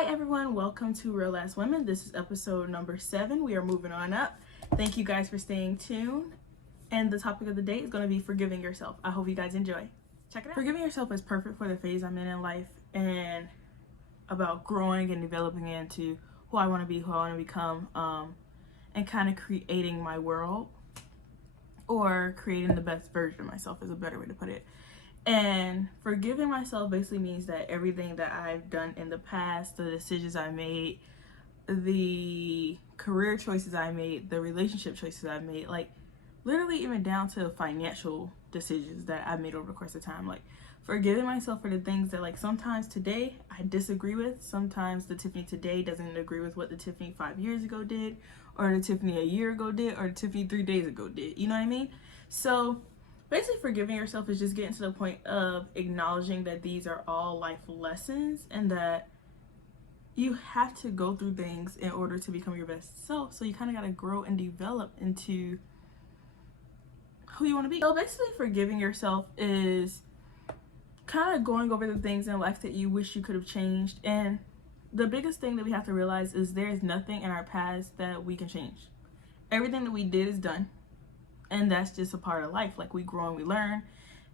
Hi everyone, welcome to Real Ass Women. This is episode number 7. We are moving on up. Thank you guys for staying tuned. And the topic of the day is going to be forgiving yourself. I hope you guys enjoy. Check it out. Forgiving yourself is perfect for the phase I'm in life and about growing and developing into who I want to be, who I want to become, and kind of creating my world, or creating the best version of myself is a better way to put it. And forgiving myself basically means that everything that I've done in the past, the decisions I made, the career choices I made, the relationship choices I made, like literally even down to financial decisions that I made over the course of time, like forgiving myself for the things that like sometimes today I disagree with. Sometimes the Tiffany today doesn't agree with what the Tiffany 5 years ago did, or the Tiffany a year ago did, or the Tiffany 3 days ago did. You know what I mean? So basically, forgiving yourself is just getting to the point of acknowledging that these are all life lessons and that you have to go through things in order to become your best self. So you kind of got to grow and develop into who you want to be. So basically, forgiving yourself is kind of going over the things in life that you wish you could have changed. And the biggest thing that we have to realize is there's nothing in our past that we can change. Everything that we did is done. And that's just a part of life. Like, we grow and we learn.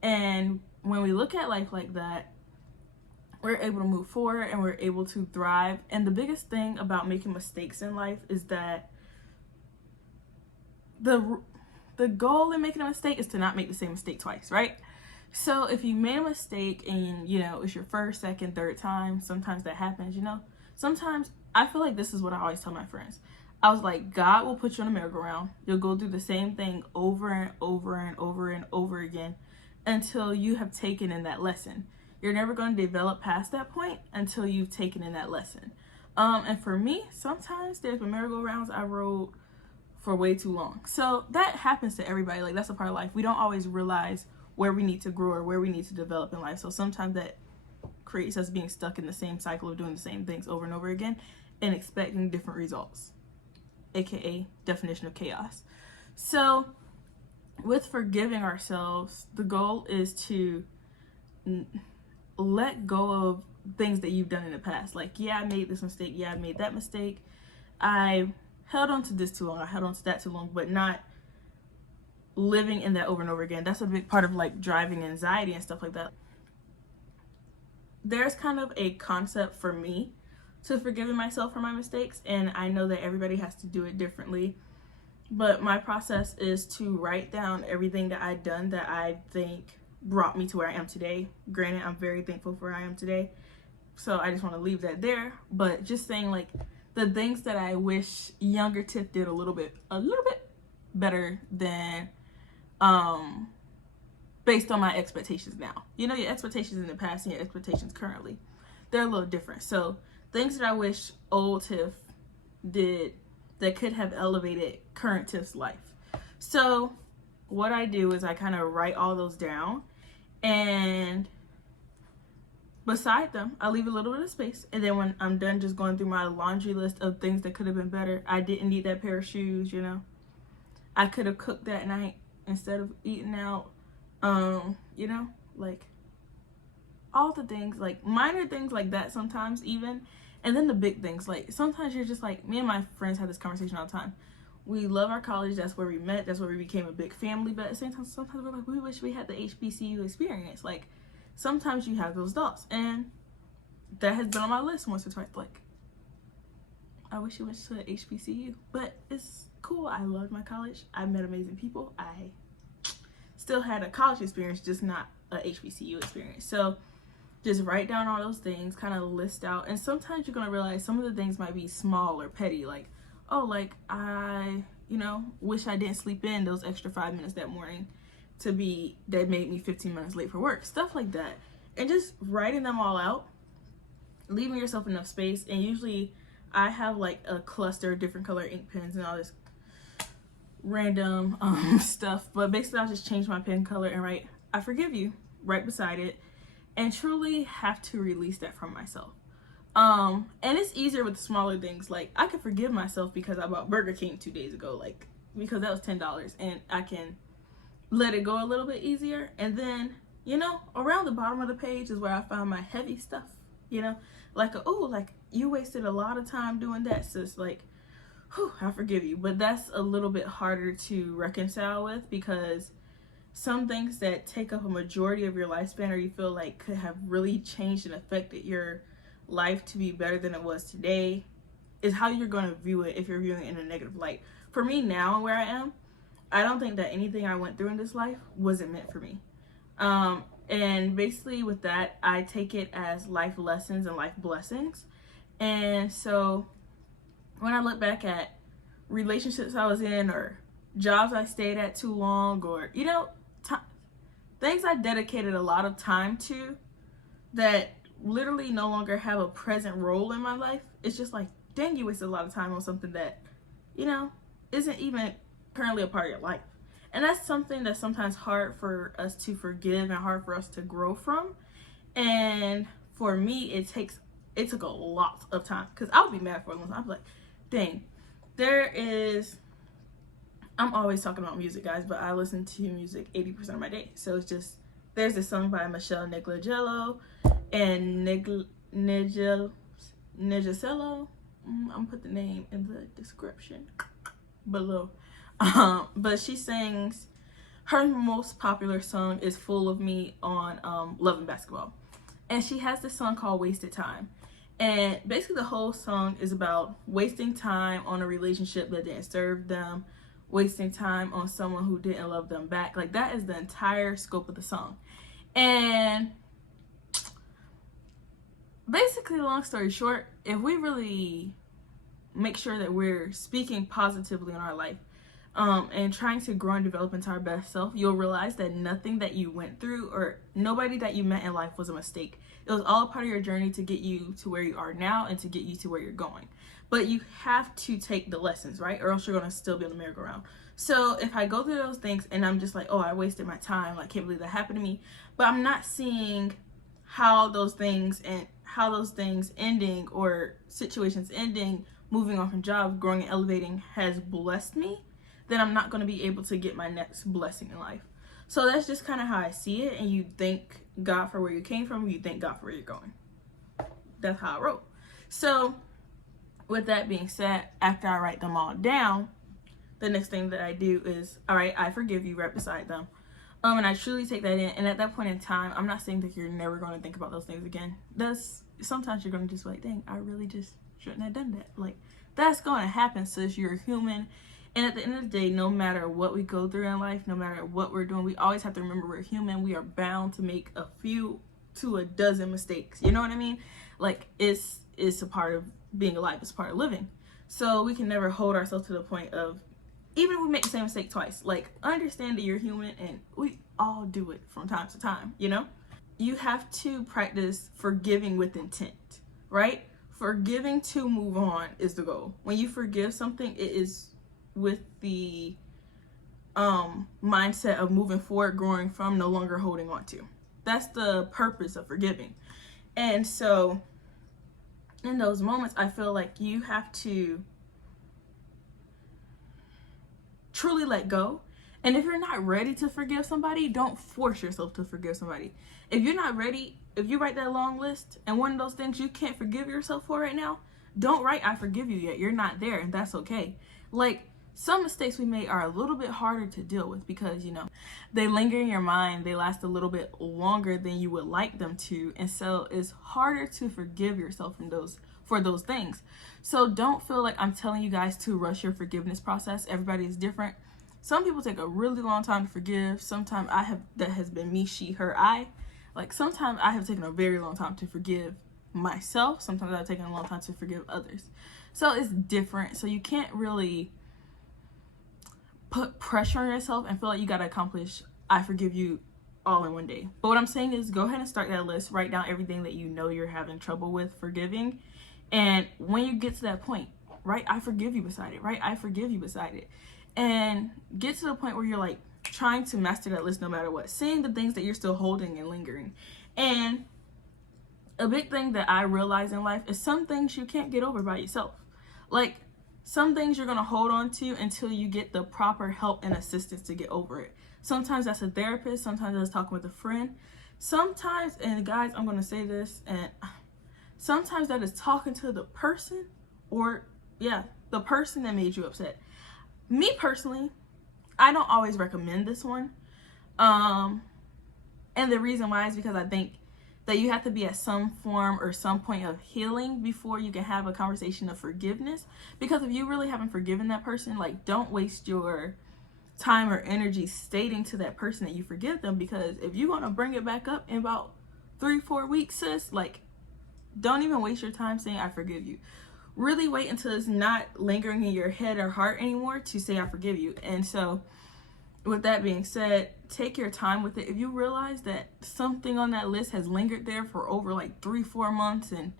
And when we look at life like that, we're able to move forward and we're able to thrive. And the biggest thing about making mistakes in life is that the goal in making a mistake is to not make the same mistake twice, right? So if you made a mistake and, it's your first, second, third time, sometimes that happens, Sometimes I feel like this is what I always tell my friends. I was like, God will put you on a merry-go-round. You'll go through the same thing over and over and over and over again until you have taken in that lesson. You're never going to develop past that point until you've taken in that lesson. And for me, sometimes there's been merry-go-rounds I rode for way too long. So that happens to everybody. Like, that's a part of life. We don't always realize where we need to grow or where we need to develop in life. So sometimes that creates us being stuck in the same cycle of doing the same things over and over again and expecting different results, aka definition of chaos. So with forgiving ourselves, the goal is to let go of things that you've done in the past. Like, yeah, I made this mistake. Yeah, I made that mistake. I held on to this too long. I held on to that too long, but not living in that over and over again. That's a big part of like driving anxiety and stuff like that. There's kind of a concept for me to forgiving myself for my mistakes, and I know that everybody has to do it differently, but my process is to write down everything that I've done that I think brought me to where I am today. Granted, I'm very thankful for where I am today, so I just want to leave that there. But just saying, like, the things that I wish younger Tiff did a little bit better than based on my expectations now. Your expectations in the past and your expectations currently, they're a little different. So things that I wish old Tiff did that could have elevated current Tiff's life. So what I do is I kind of write all those down, and beside them, I leave a little bit of space. And then when I'm done just going through my laundry list of things that could have been better, I didn't need that pair of shoes, I could have cooked that night instead of eating out, like all the things, like minor things like that sometimes even. And then the big things, like sometimes you're just like, me and my friends have this conversation all the time. We love our college, that's where we met, that's where we became a big family, but at the same time, sometimes we're like, we wish we had the HBCU experience. Like, sometimes you have those thoughts, and that has been on my list once or twice. Like, I wish you went to an HBCU, but it's cool. I loved my college. I met amazing people. I still had a college experience, just not a HBCU experience. So just write down all those things, kind of list out. And sometimes you're going to realize some of the things might be small or petty. Like, oh, like I, wish I didn't sleep in those extra 5 minutes that morning that made me 15 minutes late for work. Stuff like that. And just writing them all out, leaving yourself enough space. And usually I have like a cluster of different color ink pens and all this random stuff. But basically I'll just change my pen color and write, I forgive you, right beside it. And truly have to release that from myself. And it's easier with the smaller things. Like, I can forgive myself because I bought Burger King 2 days ago, like, because that was $10, and I can let it go a little bit easier. And then, around the bottom of the page is where I found my heavy stuff. you know? Like, oh, like, you wasted a lot of time doing that, sis. Like, whew, I forgive you. But that's a little bit harder to reconcile with, because some things that take up a majority of your lifespan, or you feel like could have really changed and affected your life to be better than it was today, is how you're going to view it if you're viewing it in a negative light. For me now, where I am, I don't think that anything I went through in this life wasn't meant for me. And basically with that, I take it as life lessons and life blessings. And so when I look back at relationships I was in, or jobs I stayed at too long, or, you know, things I dedicated a lot of time to that literally no longer have a present role in my life, it's just like, dang, you wasted a lot of time on something that, you know, isn't even currently a part of your life. And that's something that's sometimes hard for us to forgive and hard for us to grow from. And for me, it took a lot of time, because I would be mad for a long time. I'm like, dang, I'm always talking about music, guys, but I listen to music 80% of my day. So it's just, there's this song by Michelle Nigligello and Nigicello. I'm gonna put the name in the description below. But she sings, her most popular song is Full of Me on Love and Basketball. And she has this song called Wasted Time. And basically the whole song is about wasting time on a relationship that didn't serve them, wasting time on someone who didn't love them back. Like, that is the entire scope of the song. And basically, long story short, if we really make sure that we're speaking positively in our life, and trying to grow and develop into our best self, you'll realize that nothing that you went through or nobody that you met in life was a mistake. It was all a part of your journey to get you to where you are now and to get you to where you're going. But you have to take the lessons, right? Or else you're going to still be on the merry-go-round. So if I go through those things and I'm just like, oh, I wasted my time, I can't believe that happened to me, but I'm not seeing how those things ending, or situations ending, moving on from jobs, growing and elevating, has blessed me, then I'm not going to be able to get my next blessing in life. So that's just kind of how I see it. And you thank God for where you came from, you thank God for where you're going. That's how I roll. So with that being said, after I write them all down, the next thing that I do is, all right, I forgive you, right beside them. And I truly take that in. And at that point in time, I'm not saying that you're never going to think about those things again. Sometimes you're going to just be like, dang, I really just shouldn't have done that. Like, that's going to happen, sis. You're human. And at the end of the day, no matter what we go through in life, no matter what we're doing, we always have to remember we're human. We are bound to make a few to a dozen mistakes. You know what I mean? Like, it's a part of being alive. It's a part of living. So we can never hold ourselves to the point of, even if we make the same mistake twice, like, understand that you're human and we all do it from time to time, you know? You have to practice forgiving with intent, right? Forgiving to move on is the goal. When you forgive something, it is with the mindset of moving forward, growing from, no longer holding on to. That's the purpose of forgiving. And so in those moments, I feel like you have to truly let go. And if you're not ready to forgive somebody, don't force yourself to forgive somebody. If you're not ready, if you write that long list and one of those things you can't forgive yourself for right now, don't write I forgive you yet. You're not there, and that's okay. Like, some mistakes we made are a little bit harder to deal with because, you know, they linger in your mind. They last a little bit longer than you would like them to. And so it's harder to forgive yourself for those things. So don't feel like I'm telling you guys to rush your forgiveness process. Everybody is different. Some people take a really long time to forgive. Sometimes that has been me, she, her, I. Like, sometimes I have taken a very long time to forgive myself. Sometimes I've taken a long time to forgive others. So it's different. So you can't really put pressure on yourself and feel like you got to accomplish I forgive you all in one day. But what I'm saying is, go ahead and start that list. Write down everything that you know you're having trouble with forgiving. And when you get to that point, write I forgive you beside it. Right? I forgive you beside it. And get to the point where you're like trying to master that list no matter what. Seeing the things that you're still holding and lingering. And a big thing that I realize in life is some things you can't get over by yourself. Like, some things you're going to hold on to until you get the proper help and assistance to get over it. Sometimes that's a therapist. Sometimes that's talking with a friend. Sometimes, and guys, I'm going to say this, and sometimes that is talking to the person, or the person that made you upset. Me personally, I don't always recommend this one. And the reason why is because I think that you have to be at some form or some point of healing before you can have a conversation of forgiveness. Because if you really haven't forgiven that person, like, don't waste your time or energy stating to that person that you forgive them, because if you're going to bring it back up in about 3-4 weeks, sis, like, don't even waste your time saying I forgive you. Really wait until it's not lingering in your head or heart anymore to say I forgive you. And so with that being said, take your time with it. If you realize that something on that list has lingered there for over like 3-4 months, and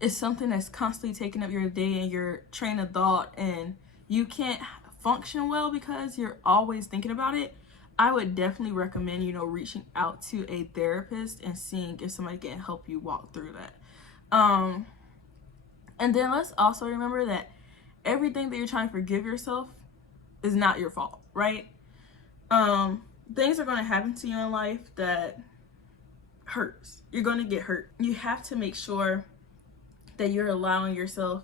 it's something that's constantly taking up your day and your train of thought, and you can't function well because you're always thinking about it, I would definitely recommend, reaching out to a therapist and seeing if somebody can help you walk through that. And then let's also remember that everything that you're trying to forgive yourself is not your fault, right? Things are going to happen to you in life that hurts. You're going to get hurt. You have to make sure that you're allowing yourself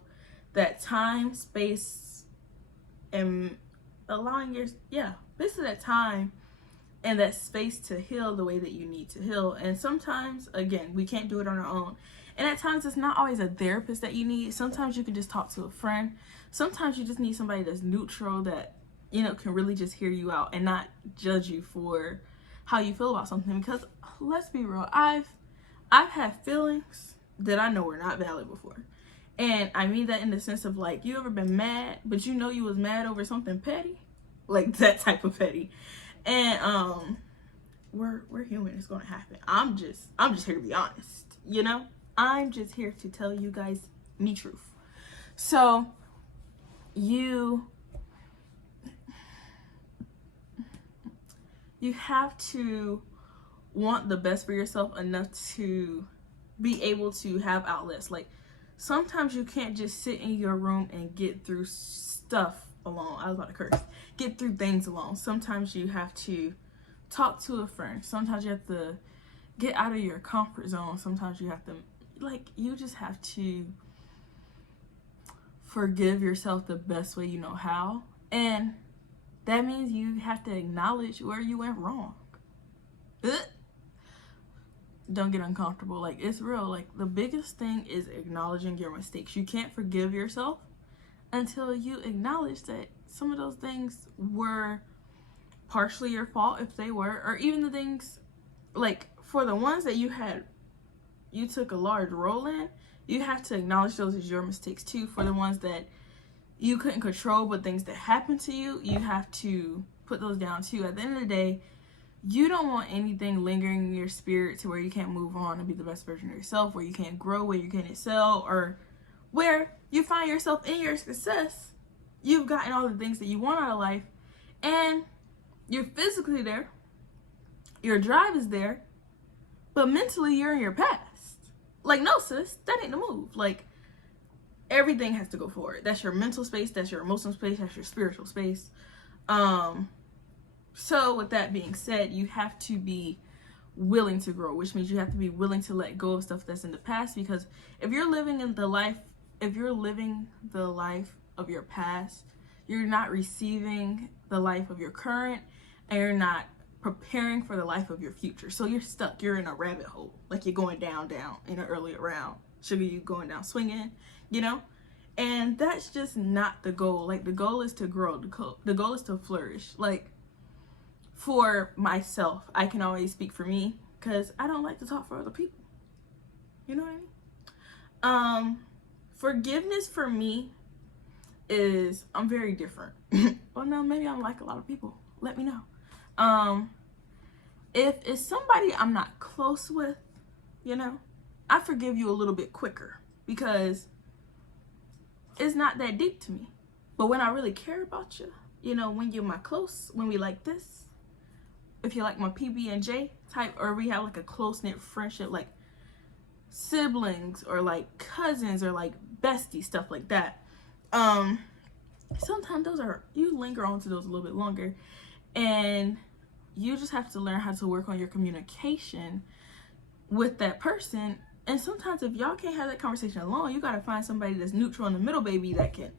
that time, space, and allowing basically that time and that space to heal the way that you need to heal. And sometimes, again, we can't do it on our own. And at times, it's not always a therapist that you need. Sometimes you can just talk to a friend. Sometimes you just need somebody that's neutral, that, can really just hear you out and not judge you for how you feel about something. Because let's be real, I've had feelings that I know were not valid before. And I mean that in the sense of, like, you ever been mad, but you was mad over something petty? Like, that type of petty. And we're human. It's gonna happen. I'm just here to be honest. I'm just here to tell you guys me truth. So you have to want the best for yourself enough to be able to have outlets. Like, sometimes you can't just sit in your room and get through stuff alone. I was about to curse. Get through things alone. Sometimes you have to talk to a friend. Sometimes you have to get out of your comfort zone. Sometimes you have to, you just have to forgive yourself the best way you know how. And that means you have to acknowledge where you went wrong. Don't get uncomfortable. It's real. The biggest thing is acknowledging your mistakes. You can't forgive yourself until you acknowledge that some of those things were partially your fault, if they were, or even the things, for the ones that you took a large role in, you have to acknowledge those as your mistakes too. For the ones that you couldn't control, but things that happened to you, you have to put those down too. At the end of the day, you don't want anything lingering in your spirit to where you can't move on and be the best version of yourself, where you can't grow, where you can't excel, or where you find yourself in your success. You've gotten all the things that you want out of life, and you're physically there, your drive is there, but mentally you're in your past. No, sis, that ain't the move. Everything has to go forward. That's your mental space, that's your emotional space, that's your spiritual space. So with that being said, you have to be willing to grow, which means you have to be willing to let go of stuff that's in the past. Because if you're living the life of your past, you're not receiving the life of your current, and you're not preparing for the life of your future. So you're stuck. You're in a rabbit hole. You're going down in an early round. Sugar, you going down swinging, And that's just not the goal. The goal is to grow. The goal is to flourish. For myself, I can always speak for me, because I don't like to talk for other people. You know what I mean? Forgiveness for me is, I'm very different. Well, no, maybe I'm like a lot of people. Let me know. If it's somebody I'm not close with, I forgive you a little bit quicker, because it's not that deep to me. But when I really care about you, when you're my close, when we like this, if you're my PB&J type, or we have a close-knit friendship, siblings, or cousins, or besties, stuff like that, sometimes you linger on to those a little bit longer, and you just have to learn how to work on your communication with that person And sometimes if y'all can't have that conversation alone, you gotta find somebody that's neutral in the middle, baby, that can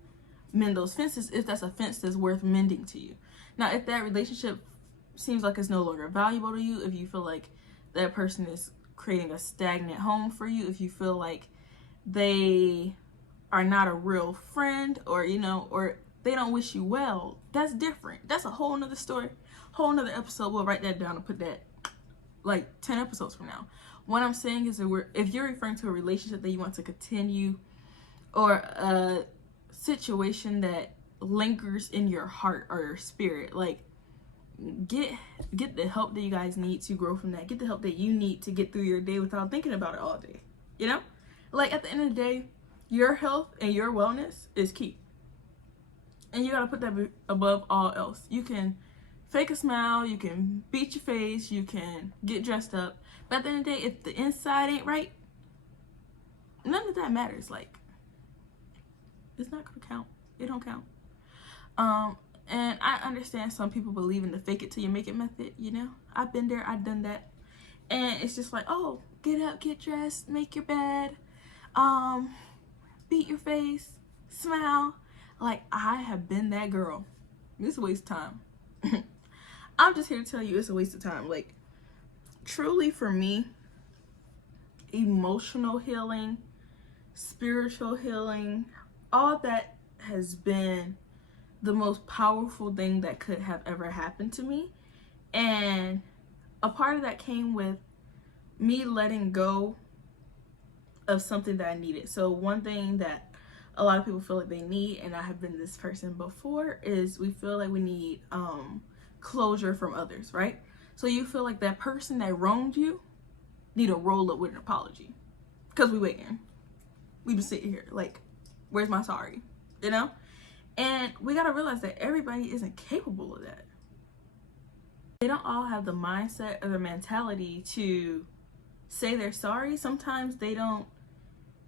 mend those fences if that's a fence that's worth mending to you. Now, if that relationship seems like it's no longer valuable to you, if you feel like that person is creating a stagnant home for you, if you feel like they are not a real friend, or or they don't wish you well, that's different. That's a whole nother story, whole nother episode. We'll write that down and put that like 10 episodes from now. What I'm saying is that if you're referring to a relationship that you want to continue, or a situation that lingers in your heart or your spirit, like get the help that you guys need to grow from that. Get the help that you need to get through your day without thinking about it all day. Like at the end of the day, your health and your wellness is key, and you got to put that above all else. You can fake a smile, you can beat your face, you can get dressed up, but at the end of the day, if the inside ain't right, none of that matters. Like, it's not gonna count. It don't count. And I understand some people believe in the fake it till you make it method. I've been there, I've done that, and it's just like, oh, get up, get dressed, make your bed, beat your face, smile. Like, I have been that girl. It's a waste of time. I'm just here to tell you it's a waste of time. Like, truly, for me, emotional healing, spiritual healing, all that has been the most powerful thing that could have ever happened to me. And a part of that came with me letting go of something that I needed. So one thing that a lot of people feel like they need, and I have been this person before, is we feel like we need closure from others, right? So you feel like that person that wronged you need to roll up with an apology, because we waiting. We been sitting here like, where's my sorry? And we gotta realize that everybody isn't capable of that. They don't all have the mindset or the mentality to say they're sorry. Sometimes they don't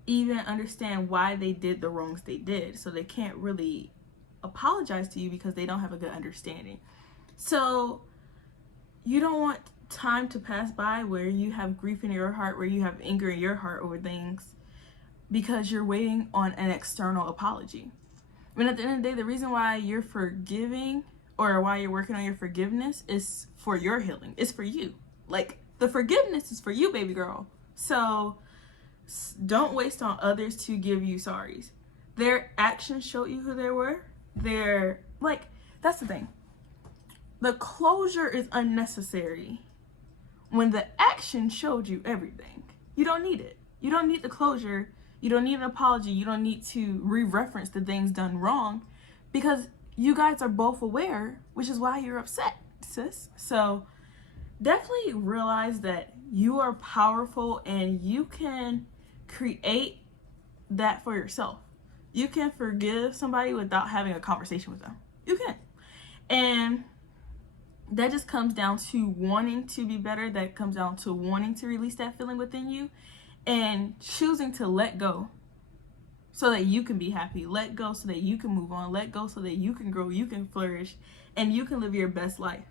even understand why they did the wrongs they did, so they can't really apologize to you because they don't have a good understanding. So you don't want time to pass by where you have grief in your heart, where you have anger in your heart over things, because you're waiting on an external apology. I mean, at the end of the day, the reason why you're forgiving, or why you're working on your forgiveness, is for your healing. It's for you. Like, the forgiveness is for you, baby girl. So don't waste on others to give you sorries. Their actions showed you who they were. That's the thing. The closure is unnecessary when the action showed you everything. You don't need it. You don't need the closure. You don't need an apology. You don't need to re-reference the things done wrong, because you guys are both aware, which is why you're upset, sis. So definitely realize that you are powerful and you can create that for yourself. You can forgive somebody without having a conversation with them. You can. And that just comes down to wanting to be better. That comes down to wanting to release that feeling within you and choosing to let go so that you can be happy. Let go so that you can move on. Let go so that you can grow, you can flourish, and you can live your best life.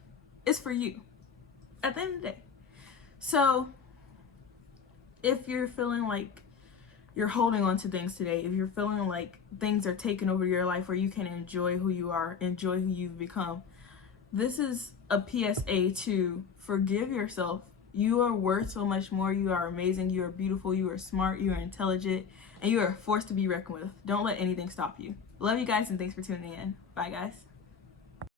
It's for you at the end of the day. So if you're feeling like you're holding on to things today, if you're feeling like things are taking over your life where you can enjoy who you are, enjoy who you've become, this is a PSA to forgive yourself. You are worth so much more. You are amazing. You are beautiful. You are smart. You are intelligent. And you are a force to be reckoned with. Don't let anything stop you. Love you guys, and thanks for tuning in. Bye, guys.